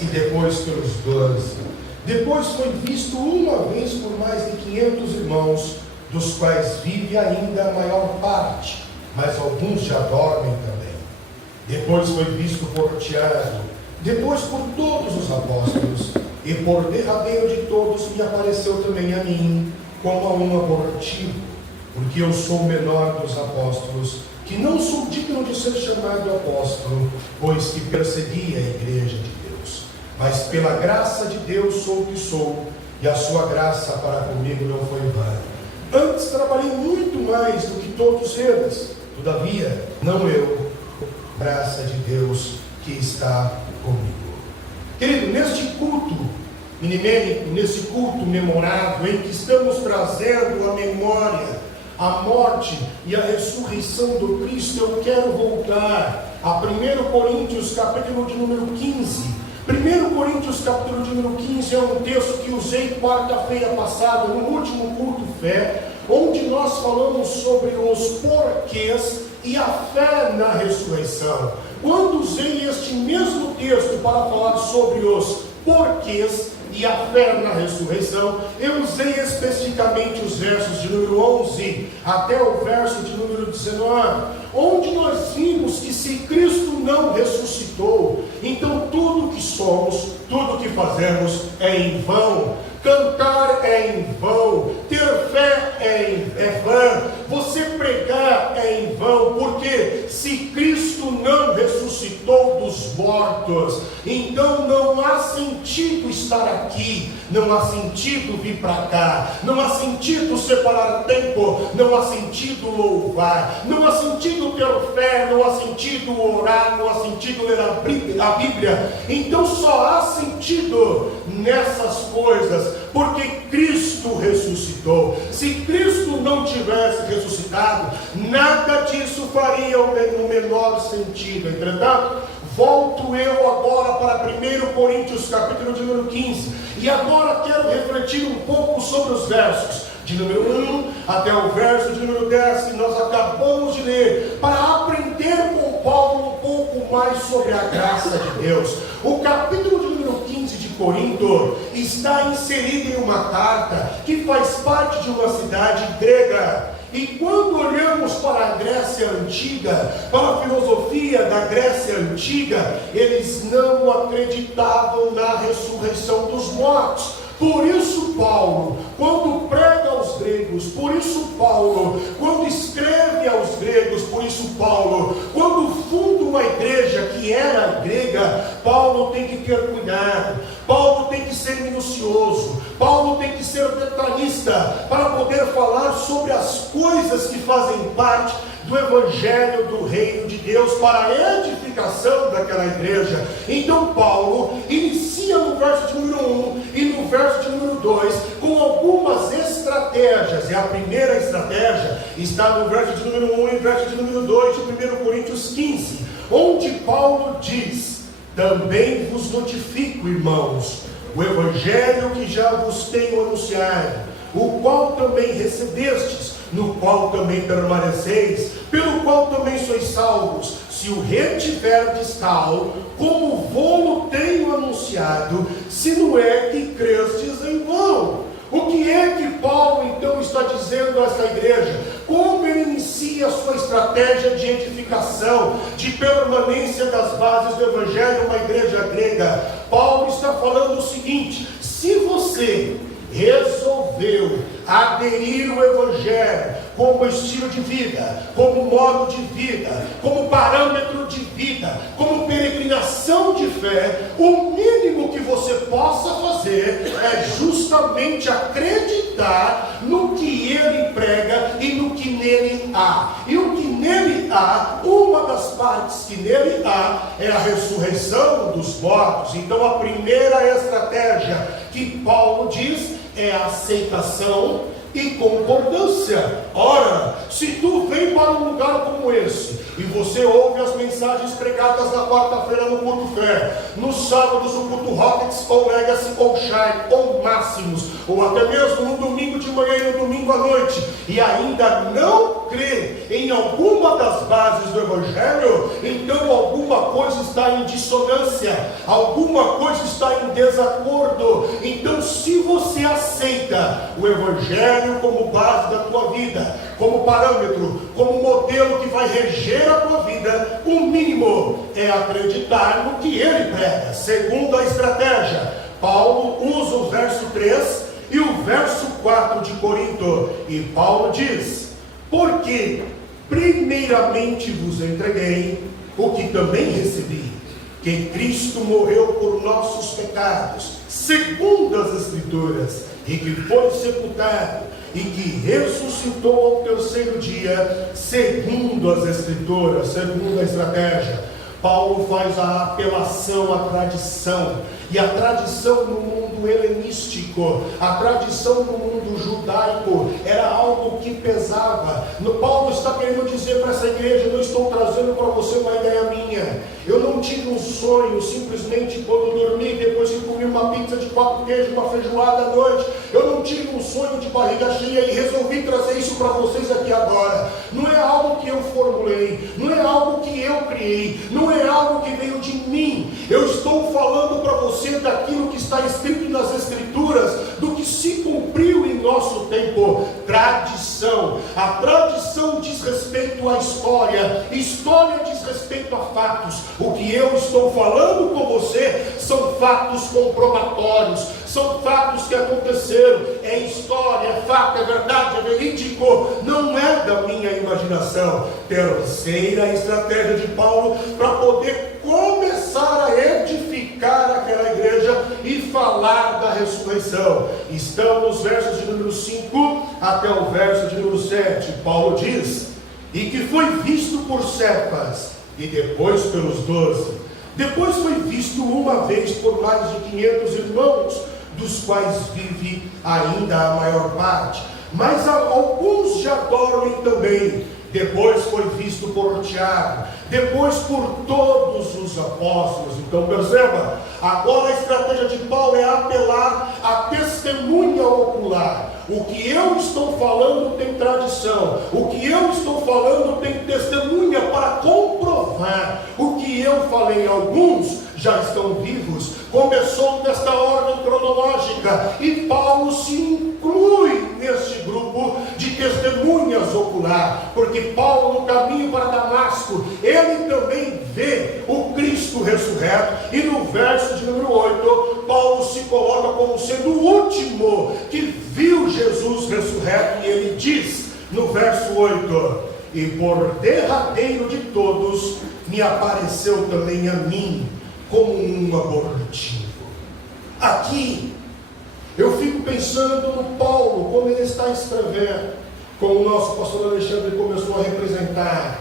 e depois pelos 12. Depois foi visto uma vez por mais de 500 irmãos, dos quais vive ainda a maior parte, mas alguns já dormem também. Depois foi visto por Tiago, depois por todos os apóstolos, e por derradeiro de todos me apareceu também a mim, como a um abortivo, porque eu sou o menor dos apóstolos, que não sou digno de ser chamado apóstolo, pois que persegui a igreja de Deus. Mas pela graça de Deus sou o que sou, e a sua graça para comigo não foi vã. Antes trabalhei muito mais do que todos eles, todavia, não eu, graça de Deus que está comigo. Querido, neste culto minimênico, nesse culto memorável, em que estamos trazendo a memória, a morte e a ressurreição do Cristo, eu quero voltar a 1 Coríntios, capítulo de número 15. 1 Coríntios, capítulo de número 15, é um texto que usei quarta-feira passada, no último culto fé, onde nós falamos sobre os porquês e a fé na ressurreição. Quando usei este mesmo texto para falar sobre os porquês e a fé na ressurreição, eu usei especificamente os versos de número 11 até o verso de número 19, onde nós vimos que se Cristo não ressuscitou, então tudo que somos, tudo que fazemos é em vão. Cantar é em vão, ter fé é vã, você pregar é em vão, porque se Cristo não ressuscitou dos mortos, então não há sentido estar aqui, não há sentido vir para cá, não há sentido separar tempo, não há sentido louvar, não há sentido ter fé, não há sentido orar, não há sentido ler a Bíblia. Então só há sentido nessas coisas, porque Cristo ressuscitou. Se Cristo não tivesse ressuscitado, nada disso faria no menor sentido. Entretanto, volto eu agora para 1 Coríntios, capítulo de número 15, e agora quero refletir um pouco sobre os versos de número 1 até o verso de número 10, que nós acabamos de ler, para aprender com Paulo um pouco mais sobre a graça de Deus. O capítulo de número 15 de Corinto está inserido em uma carta que faz parte de uma cidade grega. E quando olhamos para a Grécia Antiga, para a filosofia da Grécia Antiga, eles não acreditavam na ressurreição dos mortos. Por isso Paulo, quando prega aos gregos, por isso Paulo, quando escreve aos gregos, por isso Paulo, quando funda uma igreja que era grega, Paulo tem que ter cuidado, Paulo tem que ser minucioso, Paulo tem que ser detalhista, para poder falar sobre as coisas que fazem parte do Evangelho do Reino de Deus para a edificação daquela igreja. Então Paulo inicia no verso de número 1 e no verso de número 2 com algumas estratégias, e a primeira estratégia está no verso de número 1 e verso de número 2 de 1 Coríntios 15, onde Paulo diz: também vos notifico, irmãos, o Evangelho que já vos tenho anunciado, o qual também recebestes, no qual também permaneceis, pelo qual também sois salvos, se o retiverdes tal, como vou-lo tenho anunciado, se não é que crestes em vão. O que é que Paulo então está dizendo a esta igreja? Como ele inicia a sua estratégia de edificação, de permanência das bases do Evangelho, uma igreja grega? Paulo está falando o seguinte: se você resolveu aderir ao Evangelho como estilo de vida, como modo de vida, como parâmetro de vida, como peregrinação de fé, o mínimo que você possa fazer é justamente acreditar no que ele prega e no que nele há. E o que nele há, uma das partes que nele há, é a ressurreição dos mortos. Então a primeira estratégia que Paulo diz é a aceitação e concordância. Ora, se tu vem para um lugar como esse, e você ouve as mensagens pregadas na quarta-feira no culto fé, nos sábados no culto Rockets, ou Legacy, ou Shine, ou Máximos, ou até mesmo no domingo de manhã e no domingo à noite, e ainda não crê em alguma das bases do Evangelho, então alguma coisa está em dissonância, alguma coisa está em desacordo. Então, se você aceita o Evangelho como base da tua vida, como parâmetro, como modelo que vai reger a tua vida, o mínimo é acreditar no que ele prega. Segundo a estratégia, Paulo usa o verso 3 e o verso 4 de Corinto, e Paulo diz: porque primeiramente vos entreguei o que também recebi, que Cristo morreu por nossos pecados, segundo as Escrituras, e que foi sepultado, e que ressuscitou ao terceiro dia, segundo as Escrituras, segundo a estratégia. Paulo faz a apelação à tradição, e a tradição no mundo helenístico, a tradição no mundo judaico, era algo que pesava. Paulo está querendo dizer para essa igreja: eu não estou trazendo para você uma ideia minha, eu não tive um sonho simplesmente quando dormi, depois que comi uma pizza de 4 queijos, uma feijoada à noite, eu não tive um sonho de barriga cheia e resolvi trazer isso para vocês aqui agora. Não é algo que eu formulei, não é algo que eu criei, não é algo que veio de mim. Eu estou falando para você daquilo que está escrito nas Escrituras, do que se cumpriu em nosso tempo. Tradição. A tradição diz respeito à história, história diz respeito a fatos. O que eu estou falando com você são fatos comprobatórios, são fatos que aconteceram, é história, é fato, é verdade, é verídico, não é da minha imaginação. Terceira estratégia de Paulo para poder começar a edificar aquela igreja e falar da ressurreição. Estão nos versos de número 5 até o verso de número 7. Paulo diz: e que foi visto por Cefas, e depois pelos 12. Depois foi visto uma vez por mais de 500 irmãos, dos quais vive ainda a maior parte, mas alguns já dormem também. Depois foi visto por Tiago, depois por todos os apóstolos. Então perceba, agora a estratégia de Paulo é apelar à testemunha ocular. O que eu estou falando tem tradição, o que eu estou falando tem testemunha para comprovar. O que eu falei, alguns já estão vivos. Começou desta ordem cronológica, e Paulo se inclui neste grupo de testemunhas ocular, porque Paulo, no caminho para Damasco, ele também vê o Cristo ressurreto, e no verso de número 8, Paulo se coloca como sendo o último que viu Jesus ressurreto, e ele diz no verso 8: e por derradeiro de todos me apareceu também a mim como um abortivo. Aqui eu fico pensando no Paulo, como ele está escrevendo, como o nosso pastor Alexandre começou a representar,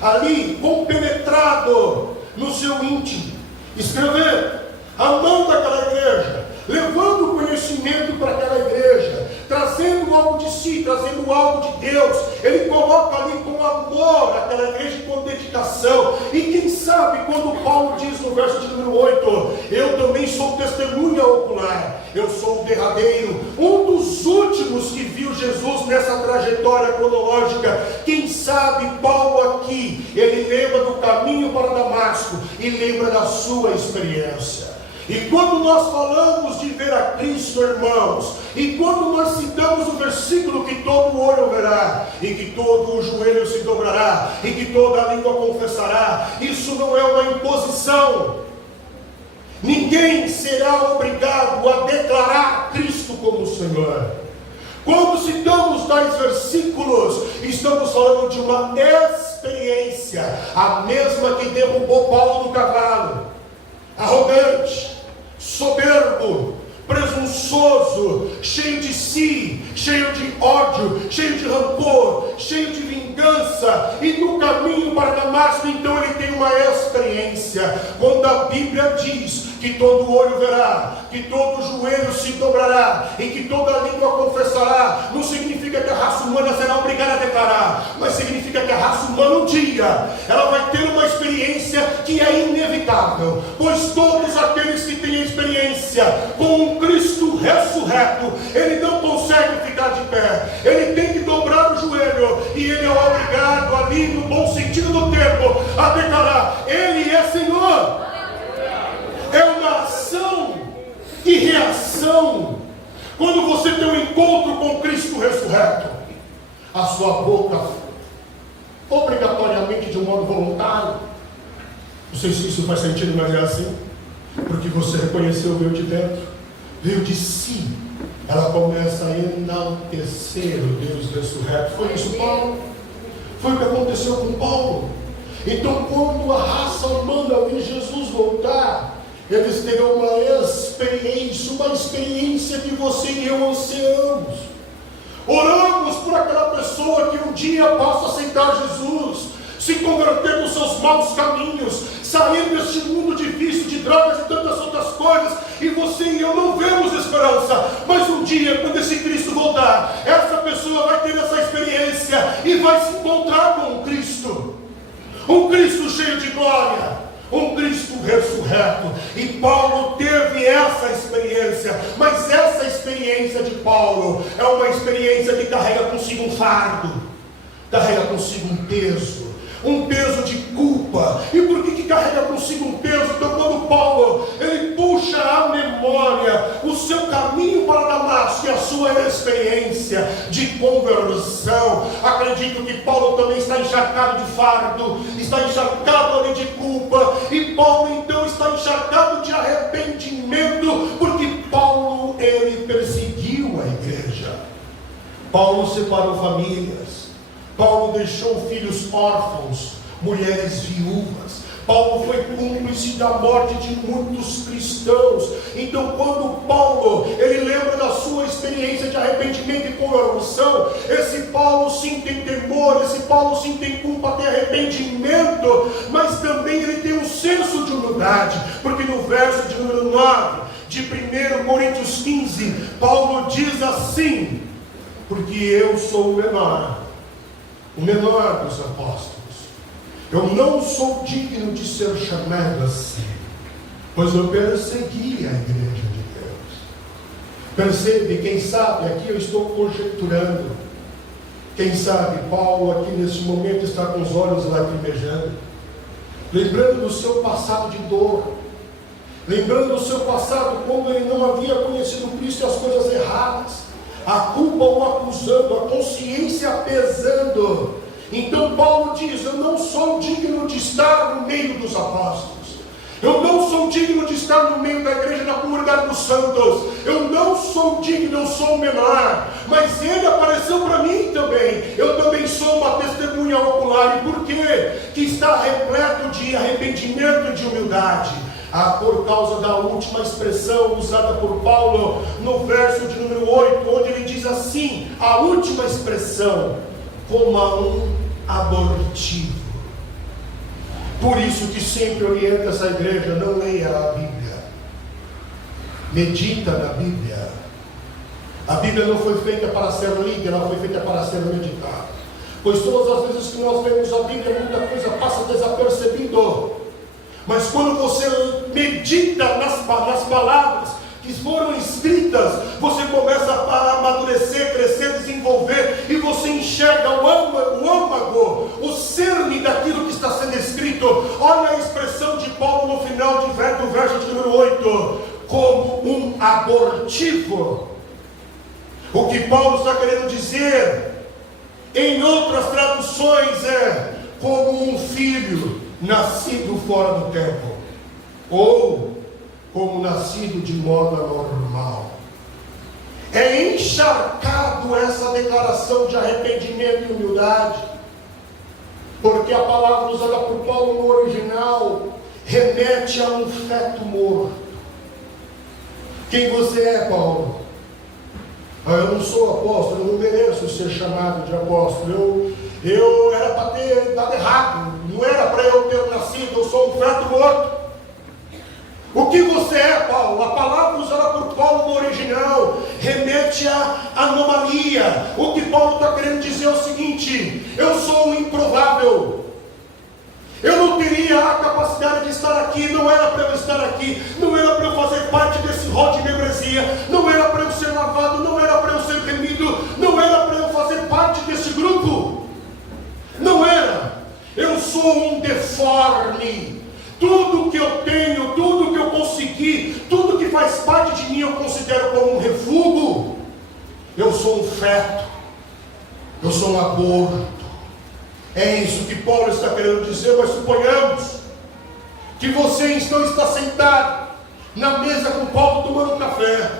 ali compenetrado no seu íntimo, escrevendo, amando aquela igreja, levando conhecimento para aquela igreja, trazendo algo de si, trazendo algo de Deus. Ele coloca ali com amor aquela igreja, com dedicação. E quem sabe quando Paulo diz no verso de número 8: eu também sou testemunha ocular, eu sou o derradeiro, um dos últimos que viu Jesus nessa trajetória cronológica. Quem sabe Paulo aqui, ele lembra do caminho para Damasco e lembra da sua experiência. E quando nós falamos de ver a Cristo, irmãos, e quando nós citamos o versículo que todo olho verá, e que todo o joelho se dobrará, e que toda a língua confessará, isso não é uma imposição. Ninguém será obrigado a declarar Cristo como Senhor. Quando citamos tais versículos, estamos falando de uma experiência, a mesma que derrubou Paulo do cavalo, arrogante, soberbo, presunçoso, cheio de si, cheio de ódio, cheio de rancor, cheio de vingança, e no caminho para Damasco, então ele tem uma experiência. Quando a Bíblia diz que todo olho verá, que todo joelho se dobrará, e que toda língua confessará, não significa que a raça humana será obrigada a declarar, mas significa que a raça humana um dia, ela vai ter uma experiência que é inevitável, pois todos aqueles que têm experiência com um Cristo ressurreto, ele não consegue ficar de pé, ele tem que dobrar o joelho joelho, e ele é obrigado ali, no bom sentido do termo, a declarar: Ele é Senhor. É uma ação e reação. Quando você tem um encontro com Cristo ressurreto, a sua boca, obrigatoriamente de um modo voluntário, não sei se isso faz sentido, mas é assim, porque você reconheceu, veio de dentro, veio de si, ela começa a enaltecer o Deus ressurreto. Foi isso, Paulo? Foi o que aconteceu com Paulo. Então, quando a raça humana vê Jesus voltar, eles terão uma experiência que você e eu ansiamos. Oramos por aquela pessoa que um dia possa aceitar Jesus, se converter dos seus maus caminhos, sair deste mundo difícil de drogas e tantas outras coisas, e você e eu não vemos esperança, mas um dia, quando esse Cristo voltar, essa pessoa vai ter essa experiência e vai se encontrar com um Cristo cheio de glória, um Cristo ressurreto. E Paulo teve essa experiência, mas essa experiência de Paulo é uma experiência que carrega consigo um fardo, carrega consigo um peso de culpa. E por que carrega consigo um peso? Então, quando Paulo ele puxa à memória o seu caminho para Damasco e a sua experiência de conversão, acredito que Paulo também está encharcado de fardo, está encharcado ali de culpa, e Paulo então está encharcado de arrependimento, porque Paulo ele perseguiu a igreja. Paulo separou famílias, Paulo deixou filhos órfãos, mulheres viúvas. Paulo foi cúmplice da morte de muitos cristãos. Então, quando Paulo ele lembra da sua experiência de arrependimento e conversão, esse Paulo sim tem temor, esse Paulo sim tem culpa, tem arrependimento, mas também ele tem um senso de humildade, porque no verso de número 9 de 1 Coríntios 15, Paulo diz assim: porque eu sou o menor dos apóstolos, eu não sou digno de ser chamado assim, pois eu persegui a igreja de Deus. Percebe, quem sabe, aqui eu estou conjecturando, quem sabe Paulo aqui nesse momento está com os olhos lacrimejando, lembrando do seu passado de dor, lembrando do seu passado quando ele não havia conhecido Cristo e as coisas erradas, a culpa o acusando, a consciência pesando. Então Paulo diz: eu não sou digno de estar no meio dos apóstolos, eu não sou digno de estar no meio da igreja da comunidade dos santos, eu não sou digno, eu sou o menor, mas ele apareceu para mim também, eu também sou uma testemunha ocular. E por quê? Que está repleto de arrependimento e de humildade. Por causa da última expressão usada por Paulo no verso de número 8, onde ele diz assim, a última expressão, como a um abortivo. Por isso que sempre orienta essa igreja: não leia a Bíblia, medita na Bíblia. A Bíblia não foi feita para ser lida, ela foi feita para ser meditada. Pois todas as vezes que nós lemos a Bíblia, muita coisa passa desapercebido. Mas quando você medita nas palavras que foram escritas, você começa a amadurecer, crescer, desenvolver, e você enxerga o âmago, o cerne daquilo que está sendo escrito. Olha a expressão de Paulo no final do verso de número 8, como um abortivo. O que Paulo está querendo dizer, em outras traduções, é como um filho nascido fora do tempo, ou como nascido de modo anormal. É encharcado essa declaração de arrependimento e humildade, porque a palavra usada por Paulo no original remete a um feto morto. Quem você é, Paulo? Eu não sou apóstolo, eu não mereço ser chamado de apóstolo, eu era para ter dado errado, não era para eu ter nascido, eu sou um feto morto. O que você é, Paulo? A palavra usada por Paulo no original remete a anomalia. O que Paulo está querendo dizer é o seguinte: eu sou um improvável, eu não teria a capacidade de estar aqui, não era para eu estar aqui, não era para eu fazer parte desse rol de membresia, não era para eu ser lavado, não era para eu ser remido, não era para eu fazer parte desse grupo. sou um deforme. Tudo que eu tenho, tudo que eu consegui, tudo que faz parte de mim eu considero como um refúgio. Eu sou um feto, eu sou um aborto. É isso que Paulo está querendo dizer. Mas suponhamos que você então está sentado na mesa com Paulo tomando café,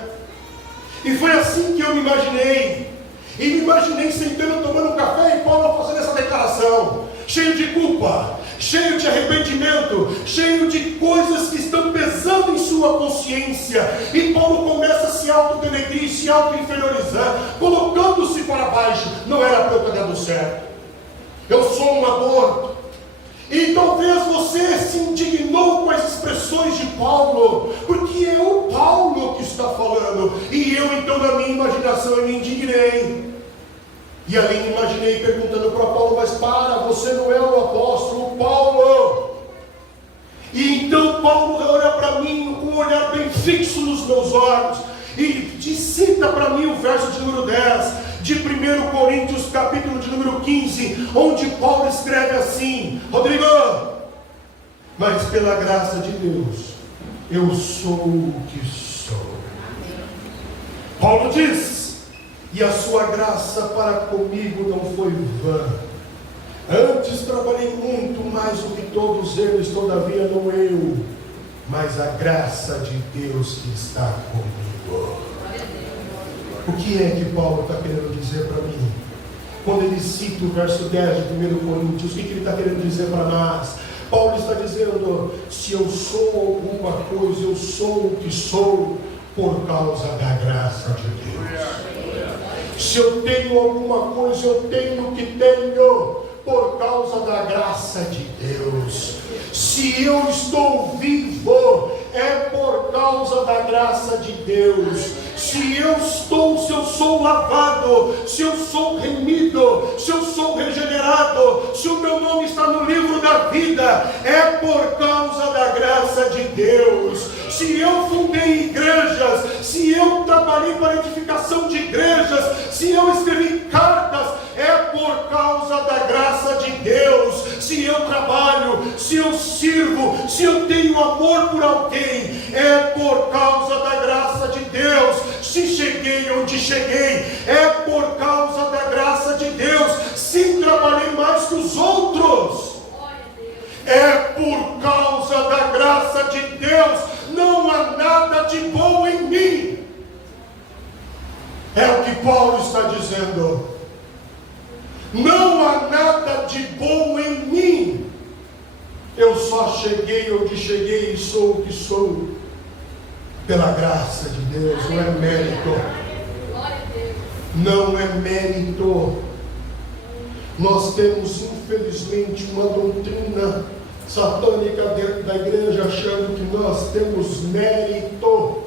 e foi assim que eu me imaginei. E me imaginei sentando tomando café e Paulo fazendo essa declaração, cheio de culpa, cheio de arrependimento, cheio de coisas que estão pesando em sua consciência. E Paulo começa a se autodenegrir, se auto-inferiorizar, colocando-se para baixo. Não era para eu ter dado certo, eu sou um aborto. E talvez você se indignou com as expressões de Paulo, porque é o Paulo que está falando. E eu então, na minha imaginação, eu me indignei. E ali me imaginei perguntando para Paulo: mas você não é o apóstolo Paulo? E então Paulo olha para mim com um olhar bem fixo nos meus olhos e cita para mim o verso de número 10 de 1 Coríntios, capítulo de número 15, onde Paulo escreve assim: Rodrigo, mas pela graça de Deus, eu sou o que sou. Paulo diz: e a sua graça para comigo não foi vã. Antes trabalhei muito mais do que todos eles, todavia não eu, mas a graça de Deus que está comigo. O que é que Paulo está querendo dizer para mim? Quando ele cita o verso 10 de 1 Coríntios, o que ele está querendo dizer para nós? Paulo está dizendo: se eu sou alguma coisa, eu sou o que sou por causa da graça de Deus. Se eu tenho alguma coisa, eu tenho o que tenho por causa da graça de Deus. Se eu estou vivo, é por causa da graça de Deus. Se eu sou lavado, se eu sou remido, se eu sou regenerado, se o meu nome está no livro da vida, é por causa da graça de Deus. Se eu fundei igrejas, se eu trabalhei para a edificação de igrejas, se eu escrevi cartas, é por causa da graça de Deus. Se eu trabalho, se eu sirvo, se eu tenho amor por alguém, é por causa da graça de Deus. Se cheguei onde cheguei, é por causa da graça de Deus. Se trabalhei mais que os outros, é por causa da graça de Deus. Não há nada de bom em mim. É o que Paulo está dizendo. Não há nada de bom em mim. Eu só cheguei onde cheguei e sou o que sou pela graça de Deus. Não é mérito. Não é mérito. Nós temos, infelizmente, uma doutrina satânica dentro da igreja, achando que nós temos mérito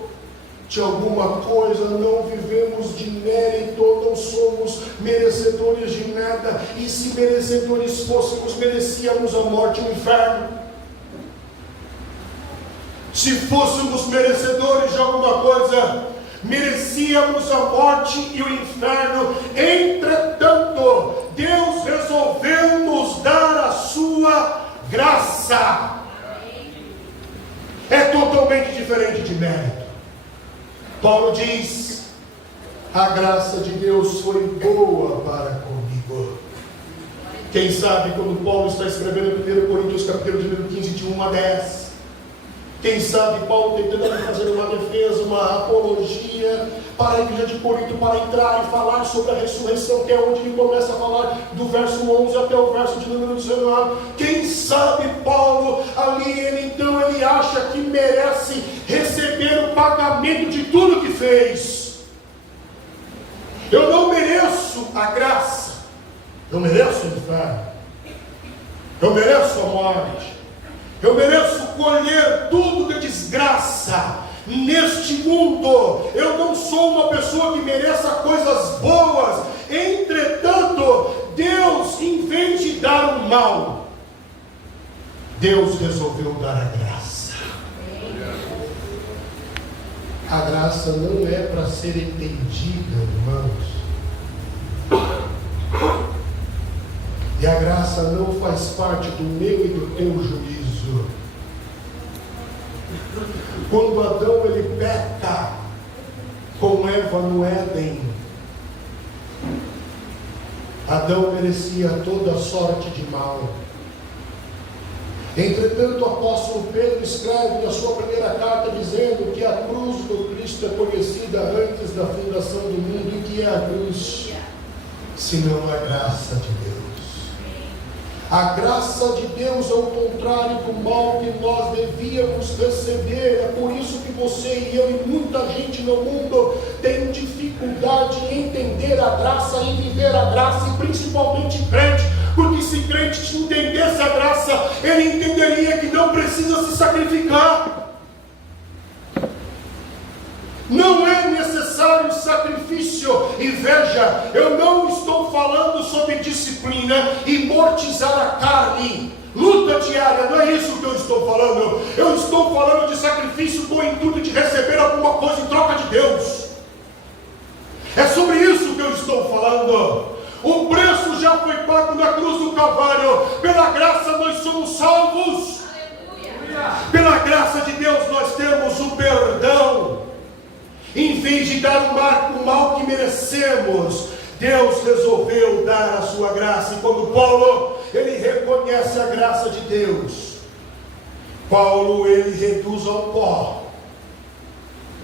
de alguma coisa. Não vivemos de mérito, não somos merecedores de nada. E se merecedores fôssemos, merecíamos a morte e o inferno. Se fôssemos merecedores de alguma coisa, merecíamos a morte e o inferno. Entretanto, Deus resolveu nos dar a sua graça. É totalmente diferente de mérito. Paulo diz: a graça de Deus foi boa para comigo. Quem sabe quando Paulo está escrevendo 1 Coríntios capítulo de número 15, de 1 a 10, quem sabe Paulo tentando fazer uma defesa, uma apologia para a igreja de Corinto, para entrar e falar sobre a ressurreição, que é onde ele começa a falar do verso 11 até o verso de número 19. Quem sabe Paulo ali, ele acha que merece receber o pagamento de tudo que fez. Eu não mereço a graça, eu mereço o inferno, eu mereço a morte, eu mereço colher tudo de desgraça neste mundo. Eu não sou uma pessoa que mereça coisas boas. Entretanto, Deus, em vez de dar o mal, Deus resolveu dar a graça. A graça não é para ser entendida, irmãos. E a graça não faz parte do meu e do teu juízo. Quando Adão ele peca com Eva no Éden, Adão merecia toda sorte de mal. Entretanto, o apóstolo Pedro escreve na sua primeira carta dizendo que a cruz do Cristo é conhecida antes da fundação do mundo. E que é a cruz, senão a graça de Deus? A graça de Deus é o contrário do mal que nós devíamos receber. É por isso que você e eu e muita gente no mundo tem dificuldade em entender a graça e viver a graça, e principalmente crente, porque se crente entendesse a graça, ele entenderia que não precisa se sacrificar. Não é necessário sacrifício. E veja, eu não estou falando sobre disciplina e mortizar a carne, luta diária, não é isso que eu estou falando. Eu estou falando de sacrifício com o intuito de receber alguma coisa em troca de Deus. É sobre isso que eu estou falando. O preço já foi pago na cruz do Calvário. Pela graça nós somos salvos. Aleluia. Pela graça de Deus nós temos o perdão. Em vez de dar o mal que merecemos, Deus resolveu dar a sua graça. E quando Paulo ele reconhece a graça de Deus, Paulo ele reduz ao pó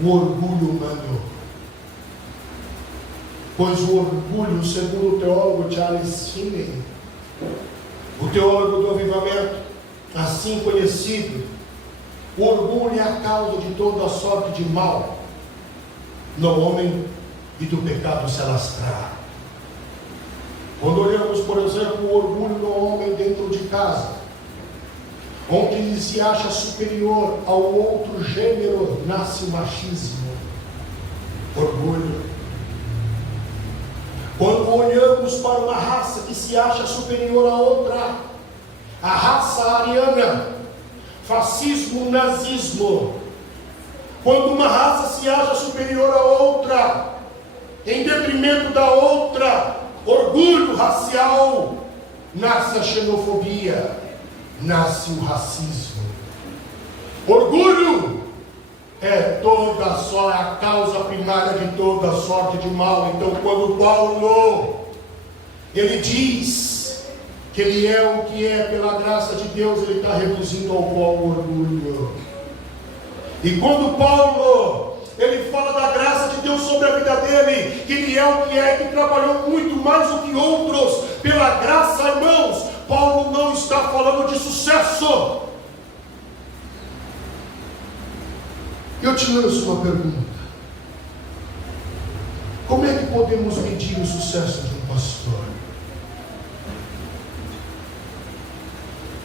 o orgulho humano. Pois o orgulho, segundo o teólogo Charles Finney, o teólogo do avivamento, assim conhecido, o orgulho é a causa de toda a sorte de mal no homem e do pecado se alastrar. Quando olhamos, por exemplo, o orgulho no homem dentro de casa, onde ele se acha superior ao outro gênero, nasce o machismo, orgulho. Quando olhamos para uma raça que se acha superior a outra, a raça ariana, fascismo, nazismo. Quando uma raça se acha superior a outra, em detrimento da outra, orgulho racial, nasce a xenofobia, nasce o racismo. Orgulho é a causa primária de toda sorte de mal. Então, quando Paulo ele diz que ele é o que é pela graça de Deus, ele está reduzindo ao pó o orgulho. E quando Paulo ele fala da graça de Deus sobre a vida dele, que ele é o que é, que trabalhou muito mais do que outros pela graça, irmãos, Paulo não está falando de sucesso. Eu te lanço uma pergunta: como é que podemos medir o sucesso de um pastor?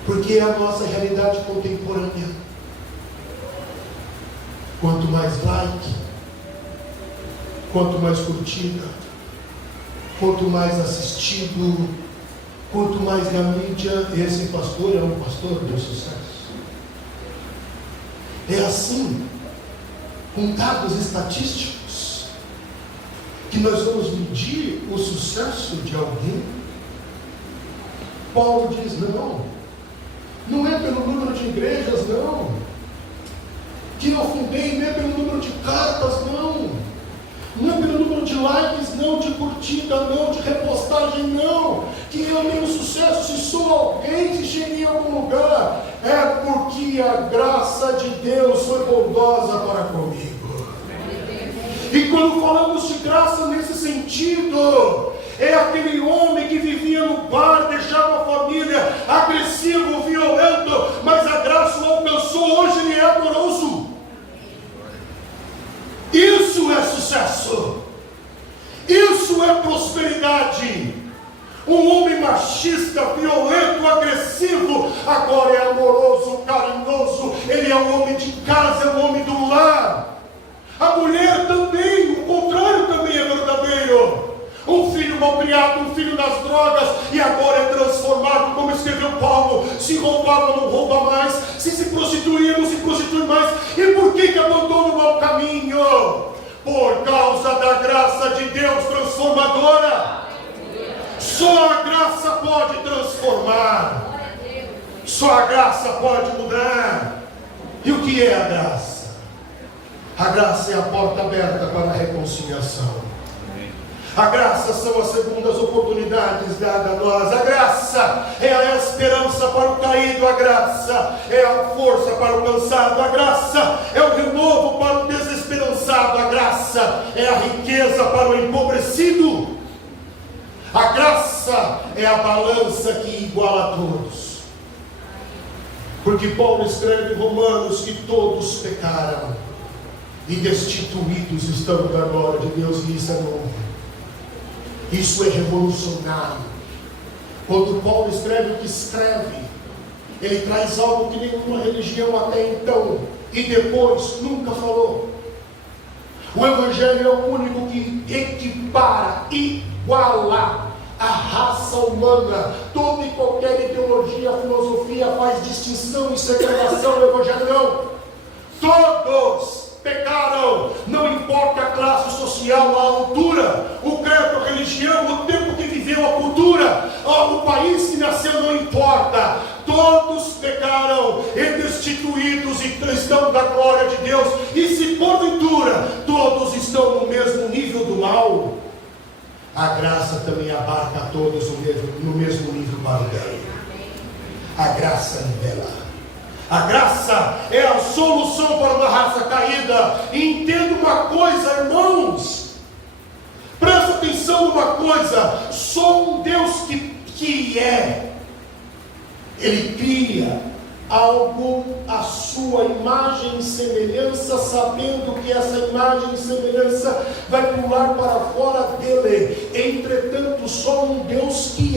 Porque é a nossa realidade contemporânea. Quanto mais like, quanto mais curtida, quanto mais assistido, quanto mais na mídia, esse pastor é um pastor de sucesso. É assim, com dados estatísticos, que nós vamos medir o sucesso de alguém. Paulo diz: não é pelo número de igrejas, não. Que eu fundei, não é pelo número de cartas, não é pelo número de likes, não, de curtida, não, de repostagem, não, que eu tenho sucesso se sou alguém, se cheguei em algum lugar. É porque a graça de Deus foi bondosa para comigo. E quando falamos de graça nesse sentido, é aquele homem que vivia no bar, deixava a família, agressivo, violento, mas a graça o alcançou. Hoje ele é amoroso. Isso é sucesso. Isso é prosperidade. Um homem machista, violento, agressivo, agora é amoroso, carinhoso. Ele é um homem de casa, é um homem do lar. A mulher também, o contrário também é verdadeiro. Um filho malcriado, um filho nas drogas, e agora é transformado, como escreveu Paulo: se roubava, não rouba mais, se prostituía, não se prostitui mais. E por que abandona o mau caminho? Por causa da graça de Deus transformadora. Só a graça pode transformar. Só a graça pode mudar. E o que é a graça? A graça é a porta aberta para a reconciliação. A graça são as segundas oportunidades dadas a nós. A graça é a esperança para o caído. A graça é a força para o cansado. A graça é o renovo para o desesperançado. A graça é a riqueza para o empobrecido. A graça é a balança que iguala a todos. Porque Paulo escreve em Romanos que todos pecaram e destituídos estão da glória de Deus, e isso é novo. Isso é revolucionário. Quando Paulo escreve o que escreve, ele traz algo que nenhuma religião até então e depois nunca falou. O Evangelho é o único que equipara, iguala a raça humana. Toda e qualquer ideologia, filosofia faz distinção e segregação. O Evangelho não. Todos pecaram, não importa a classe social, a altura, o credo, a religião, o tempo que viveu, a cultura, o país que nasceu, não importa. Todos pecaram e destituídos e estão da glória de Deus. E se porventura todos estão no mesmo nível do mal, a graça também abarca a todos no mesmo nível para o bem. A graça nivela. A graça é a solução para uma raça caída. E entenda uma coisa, irmãos, presta atenção numa coisa: só um Deus que Ele cria algo à sua imagem e semelhança, sabendo que essa imagem e semelhança vai pular para fora dele. Entretanto, só um Deus que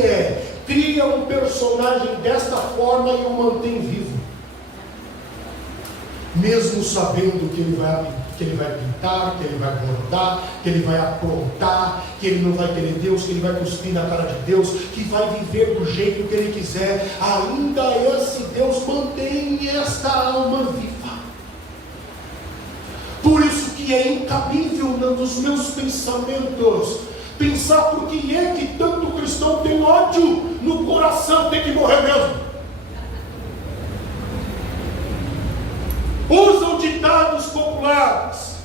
cria um personagem desta forma e o mantém vivo. Mesmo sabendo que ele vai pintar, que ele vai bordar, que ele vai aprontar, que ele não vai querer Deus, que ele vai cuspir na cara de Deus, que vai viver do jeito que ele quiser, ainda esse Deus mantém esta alma viva. Por isso que é incabível nos meus pensamentos pensar por que é que tanto cristão tem ódio no coração, tem que morrer mesmo. Usam ditados populares.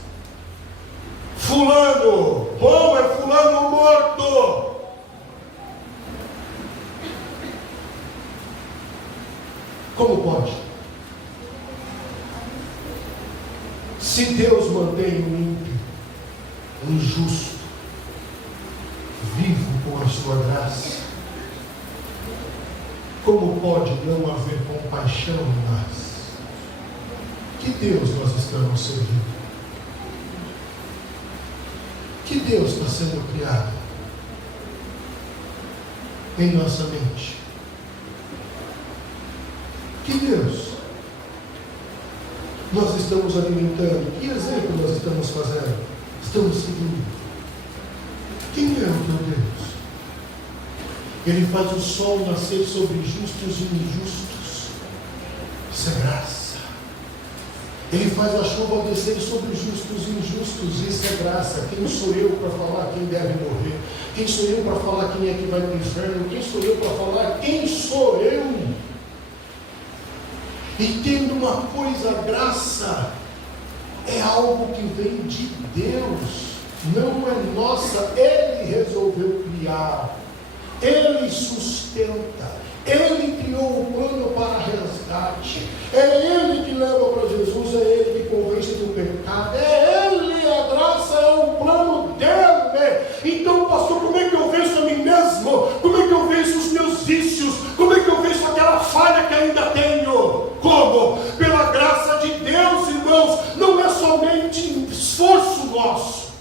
Fulano bom é fulano morto. Como pode? Se Deus mantém o ímpio, o injusto, vivo com a sua graça, como pode não haver compaixão em nós? Que Deus nós estamos servindo? Que Deus está sendo criado em nossa mente? Que Deus nós estamos alimentando? Que exemplo nós estamos fazendo? Estamos seguindo? Quem é o teu Deus? Ele faz o sol nascer sobre justos e injustos. Isso é graça. Ele faz a chuva descer sobre justos e injustos. Isso é graça. Quem sou eu para falar quem deve morrer? Quem sou eu para falar quem é que vai para o inferno? Quem sou eu para falar quem sou eu? Entenda uma coisa: a graça é algo que vem de Deus, não é nossa. Ele resolveu criar, Ele sustenta, Ele criou o plano para resgate, é Ele que leva para Jesus, é Ele que convence do pecado, é Ele, a graça é o plano dele. Então, pastor, como é que eu venço a mim mesmo? Como é que eu venço os meus vícios? Como é que eu venço aquela falha que ainda tenho? Como? Pela graça de Deus, irmãos. Não é somente esforço nosso,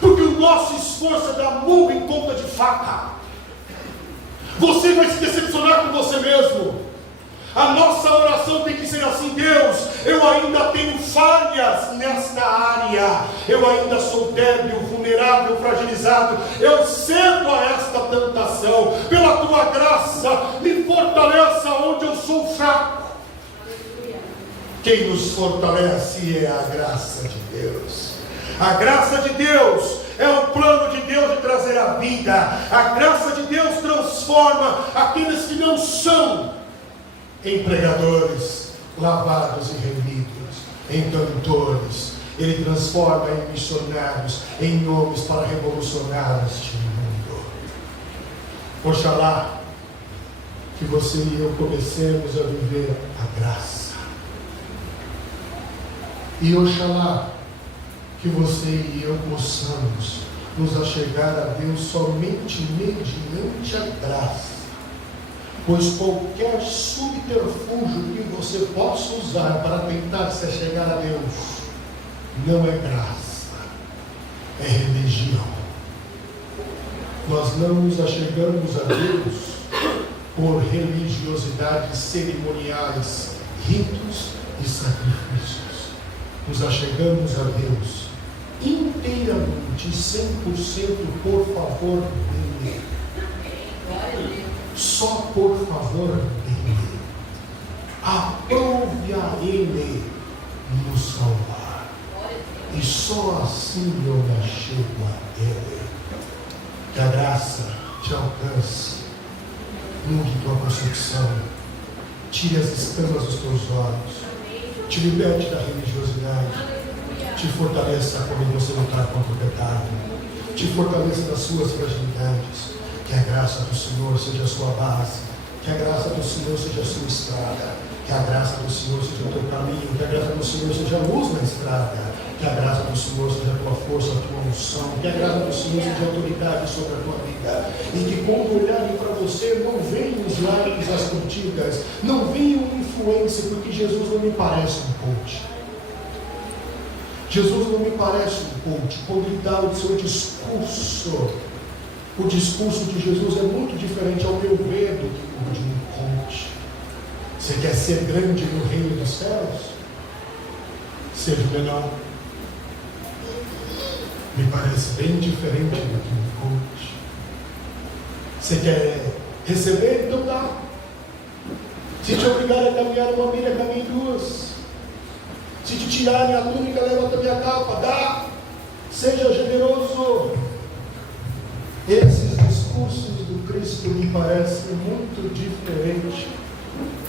porque o nosso esforço é dar murro em ponta de faca. Você vai se decepcionar com você mesmo. A nossa oração tem que ser assim: Deus, eu ainda tenho falhas nesta área, eu ainda sou débil, vulnerável, fragilizado, eu cedo a esta tentação. Pela tua graça, me fortaleça onde eu sou fraco. Quem nos fortalece é a graça de Deus. A graça de Deus É o plano de Deus de trazer a vida. A graça de Deus transforma aqueles que não são em pregadores, lavados e remidos, em cantores. Ele transforma em missionários, em nomes para revolucionar este mundo. Oxalá que você e eu comecemos a viver a graça. E oxalá que você e eu possamos nos achegar a Deus somente mediante a graça. Pois qualquer subterfúgio que você possa usar para tentar se achegar a Deus não é graça, é religião. Nós não nos achegamos a Deus por religiosidades cerimoniais, ritos e sacrifícios. Nos achegamos a Deus inteiramente, 100% por favor dele. Só por favor dele. Aprove a Ele nos salvar. E só assim eu me achego a Ele. Que a graça te alcance, mude tua concepção, tire as escamas dos teus olhos, te liberte da religiosidade, te fortaleça quando você lutar contra o pecado, te fortaleça das suas fragilidades. Que a graça do Senhor seja a sua base, que a graça do Senhor seja a sua estrada, que a graça do Senhor seja o teu caminho, que a graça do Senhor seja a luz na estrada, que a graça do Senhor seja a tua força, a tua unção, que a graça do Senhor seja a autoridade sobre a tua vida, e que quando olharem para você não venham os likes, as curtidas, não venham influência, porque Jesus não me parece um coach. Jesus não me parece um coach. Quando ele dá o seu discurso, o discurso de Jesus é muito diferente, ao meu ver, do que o de um coach. Você quer ser grande no reino dos céus? Seja menor. Me parece bem diferente do que um coach. Você quer receber? Então dá. Se te obrigar a caminhar uma milha, caminhe duas. Se te tirarem a túnica, leva também a capa. Dá. Seja generoso. Esses discursos do Cristo me parecem muito diferentes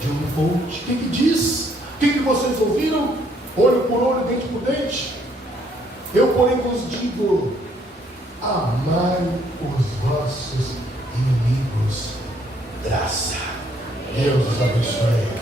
de um coach. O que diz? O que vocês ouviram? Olho por olho, dente por dente. Eu, porém, vos digo: amai os vossos inimigos. Graça. Deus os abençoe.